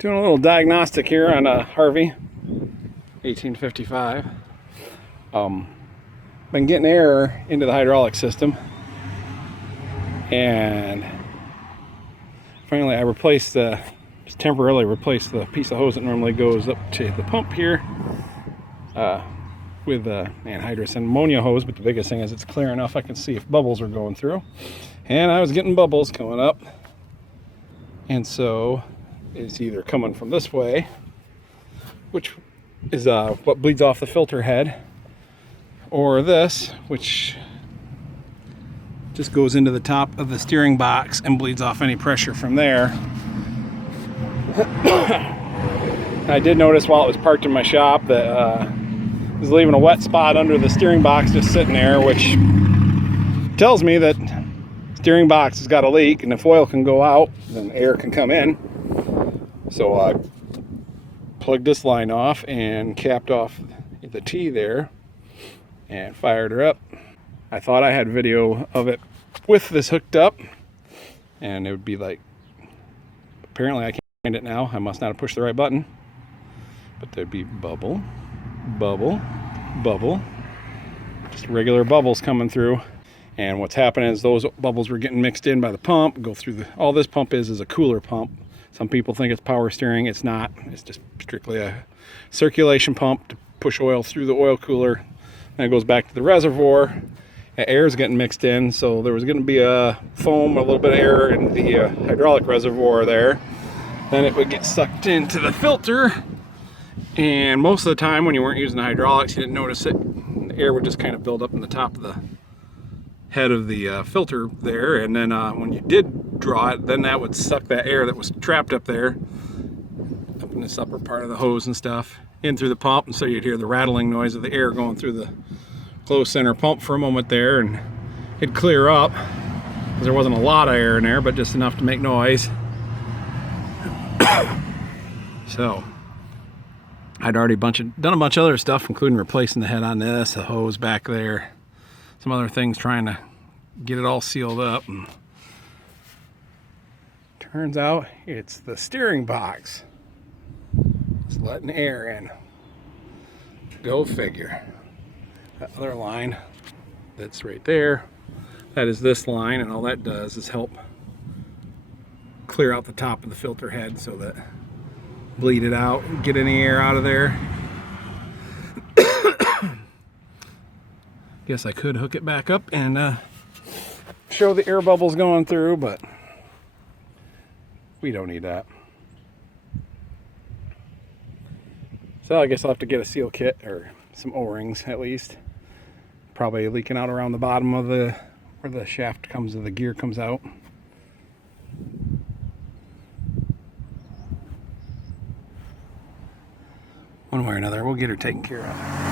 Doing a little diagnostic here on a Harvey 1855. Been getting air into the hydraulic system, and finally I just temporarily replaced the piece of hose that normally goes up to the pump here with anhydrous and ammonia hose. But the biggest thing is it's clear enough I can see if bubbles are going through, and I was getting bubbles coming up, and so it's either coming from this way, which is what bleeds off the filter head, or this, which just goes into the top of the steering box and bleeds off any pressure from there. I did notice while it was parked in my shop that it was leaving a wet spot under the steering box just sitting there, which tells me that steering box has got a leak, and if oil can go out, then air can come in. So I plugged this line off and capped off the T there and fired her up. I thought I had video of it with this hooked up, and it would be like, apparently I can't find it now. I must not have pushed the right button, but there'd be bubble, bubble, bubble, just regular bubbles coming through. And what's happening is those bubbles were getting mixed in by the pump, go through all this pump is a cooler pump. Some people think it's power steering. It's not. It's just strictly a circulation pump to push oil through the oil cooler. Then it goes back to the reservoir. Air is getting mixed in, so there was going to be a foam, a little bit of air in the hydraulic reservoir there. Then it would get sucked into the filter, and most of the time when you weren't using the hydraulics, you didn't notice it. The air would just kind of build up in the top of the head of the filter there, and then when you did draw it, then that would suck that air that was trapped up there, up in this upper part of the hose and stuff, in through the pump, and so you'd hear the rattling noise of the air going through the closed center pump for a moment there, and it'd clear up, because there wasn't a lot of air in there, but just enough to make noise. So I'd already done a bunch of other stuff, including replacing the head on this, the hose back there, some other things, trying to get it all sealed up. And turns out it's the steering box. It's letting air in. Go figure. That other line that's right there, that is this line, and all that does is help clear out the top of the filter head so that bleed it out and get any air out of there. Guess I could hook it back up and show the air bubbles going through, but we don't need that. So I guess I'll have to get a seal kit, or some O-rings at least. Probably leaking out around the bottom of where the shaft comes, the gear comes out. One way or another, we'll get her taken care of.